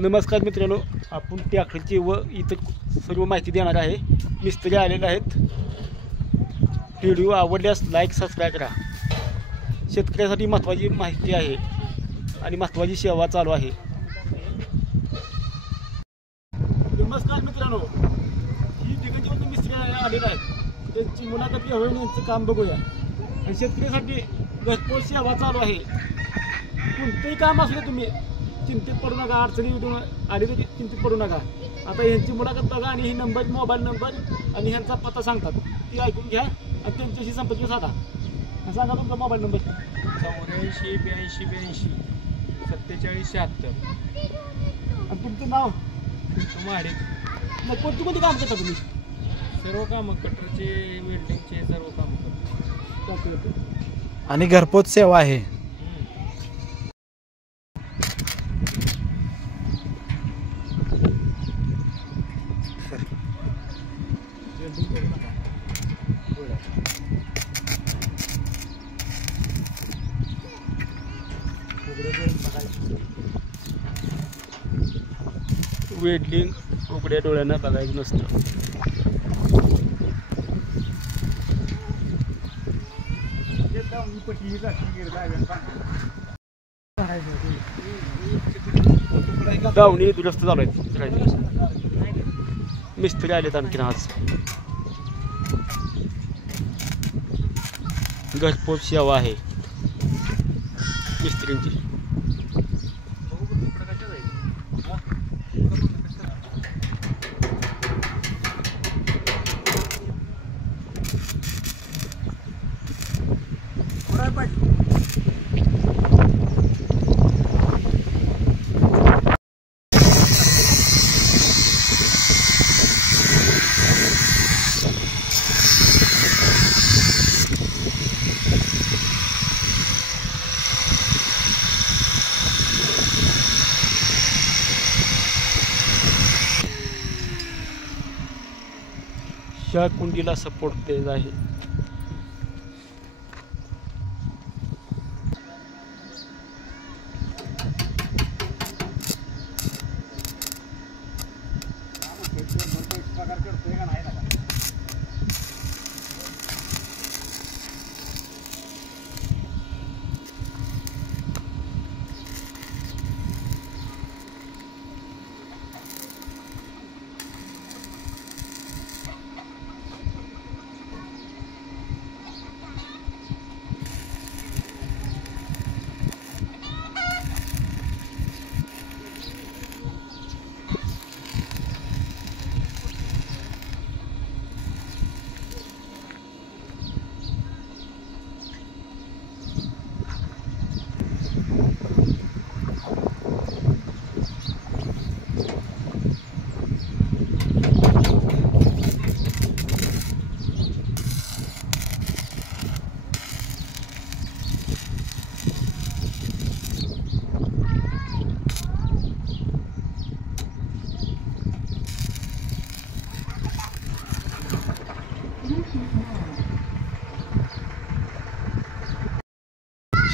नमस्कार मित्रांनो, आपण ट्रॅक्टरची व इतर सर्व माहिती देणार आहे. मिस्त्री आलेले आहेत. व्हिडिओ आवडल्यास लाईक सबस्क्राईब करा. शेतकऱ्यासाठी महत्त्वाची माहिती आहे आणि महत्त्वाची सेवा चालू आहे. नमस्कार मित्रांनो, ही ठिकाणची मिस्त्री आलेले आहेत. त्यांची मुलाखत घेऊन यांचं काम बघूया. आणि शेतकऱ्यासाठी घरपोच सेवा चालू आहे. कोणतेही काम असले तुम्ही चिंतेत पडू नका, अडचणी आली तरी चिंतेत पडू नका. आता ह्यांची मुलाखत बघा आणि ही नंबर, मोबाईल नंबर आणि ह्यांचा पत्ता सांगतात, ती ऐकून घ्या आणि त्यांच्याशी संपर्क साधा. सांगा तुमचा मोबाईल नंबर. 84 82 82 47 76. आणि तुमचं नाव? माडे. मग कोणती कोणती काम करता तुम्ही? सर्व कामं, कटरचे, वेल्डिंगचे सर्व कामं करतो. आणि घरपोच सेवा आहे. वेल्डिंग उघड्या डोळ्यांना बघायचं नसतं. दावणी दुरुस्त चालू आहेत. मिस्त्री आलेत आणखीन आज. घरपोच सेवा आहे मिस्त्रींची. ह्या कुंडीला सपोर्ट देत आहे.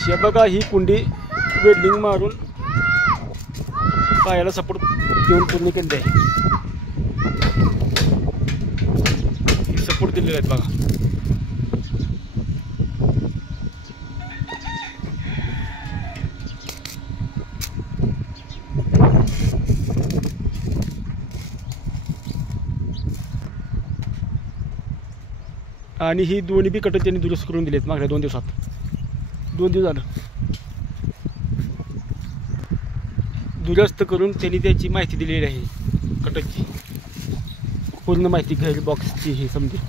हे बघा, ही कुंडी वेल्डिंग मारून पायाला सपोर्ट देऊन पूर्ण केली आहे. सपोर्ट दिलेले आहेत बघा. आणि ही दोन्ही बी कटर त्यांनी दुरुस्त करून दिलेत मागल्या 2 दिवसात. 2 दिवस झालं दुरुस्त करून त्यांनी त्याची माहिती दिलेली आहे. कटरची पूर्ण माहिती, घर बॉक्सची हे समजेल.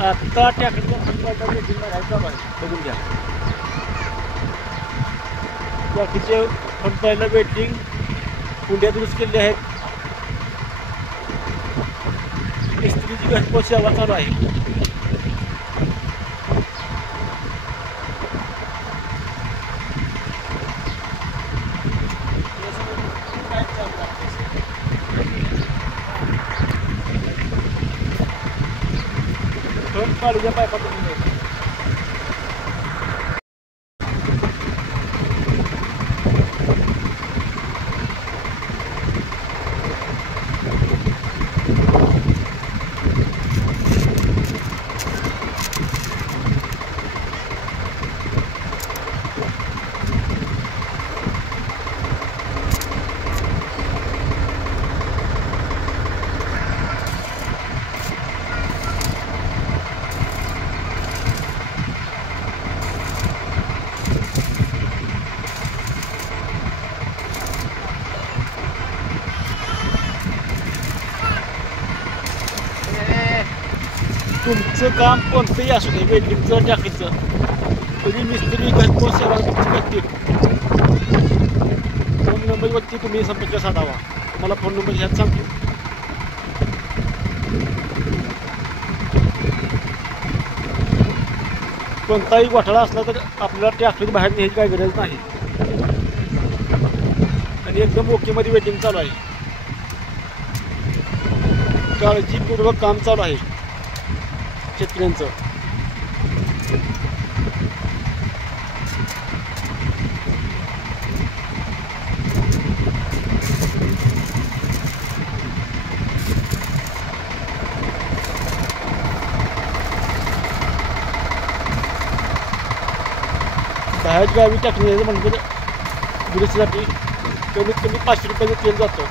आता ट्रॅक्टरच्या बघून घ्या. ट्रॅक्टरचे फ्रंट पायला वेल्डिंग कुंड्या दुरुस्त केलेल्या आहेत. मिस्त्रीची घरपोच सेवा चालू आहे. काढूया पायपातून. तुमचं काम कोणतंही असू दे, वेल्डिंगचं टाकीचं, तरी मिस्त्री घरपोच सेवा करतील. फोन नंबरवरती तुम्ही संपर्क साधावा. तुम्हाला फोन नंबर ह्यात सांगतो. कोणताही घोटाळा असला तर आपल्याला ट्रॅक्टर बाहेर न्यायची काही गरज नाही. आणि एकदम ओकेमध्ये वेटिंग चालू आहे. काळजीपूर्वक काम चालू आहे शेतकऱ्यांचं. बाहेर गावी टाकण्याचं म्हणजे दुरुस्तीसाठी कमीत कमी 500 रुपयाचं तेल जातं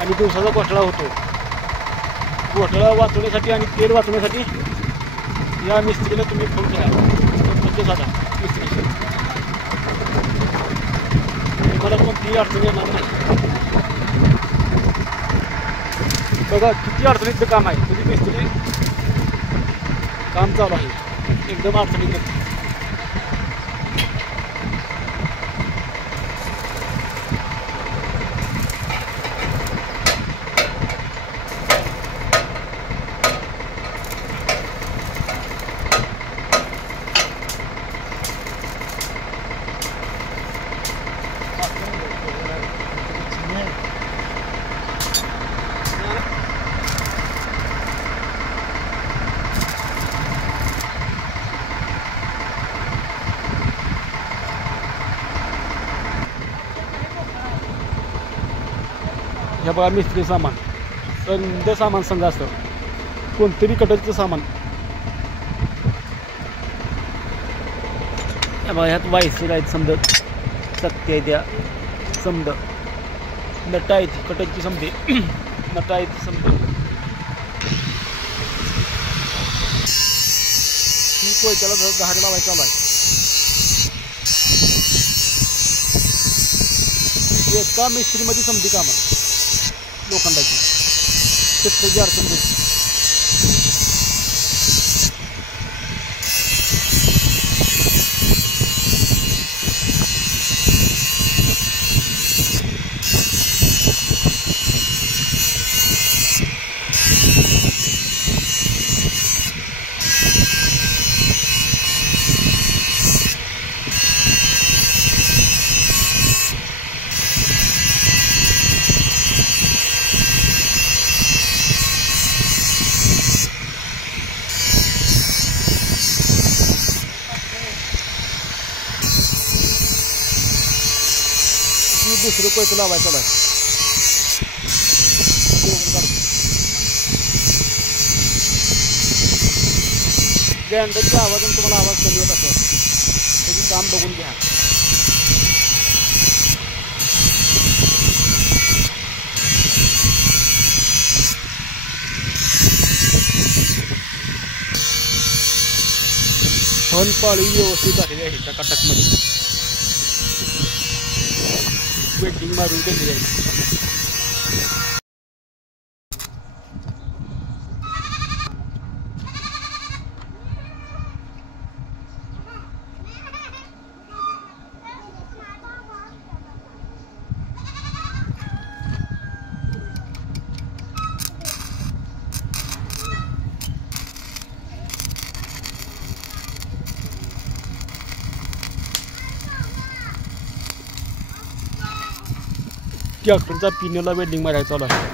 आणि दिवसाचा घोटाळा होतो. घोटाळा वाचवण्यासाठी आणि तेल वाचवण्यासाठी या मिस्त्रीला तुम्ही फोन करा. म्हणजे साधा मिस्त्रीशी तुम्हाला कोणतीही अडचण येणार नाही. बघा किती अडचणीचं काम आहे. तुझी मिस्त्री काम चालू आहे एकदम अडचणीचं. ह्या बघा मिस्त्री सामान समजा सामान समजा असतं कोणतरी कटरचं सामान. ह्या बघा ह्यात वायसूर आहेत समजा, सत्य आहे त्या समजा, नटा आहेत कटरची समजे, नटा आहेत समजा. ही कोयत्याला धाग लावायचा चालू आहे. एका मिस्त्रीमध्ये समधी कामं लोखंडाची शेतकऱ्याची अडचण होती. दुसरं कोयतं लावायचं आहे. ग्राइंडरच्या आवाजाने तुम्हाला आवाज कमी येत असतो. त्याचं काम बघून घ्या. फनपाळी व्यवस्थित झालेली आहे त्या कटकमध्ये. वेटिंग मारून केलेली आहे. ट्रॅक्टरचा पिण्याला वेल्डिंग मारायला चालू आहे.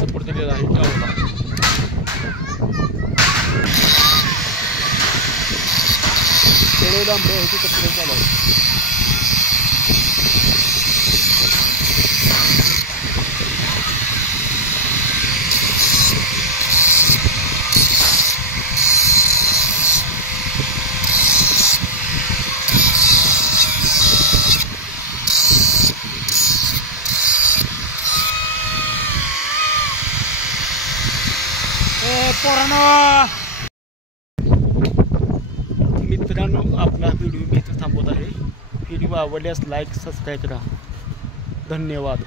सपोर्ट दिलेला आहे टावरला. आंबे ह्याची कचरे चालू आहे. मित्रांनो आपला व्हिडिओ मी इथं थांबवत आहे. व्हिडिओ आवडल्यास लाईक सबस्क्राईब करा. धन्यवाद.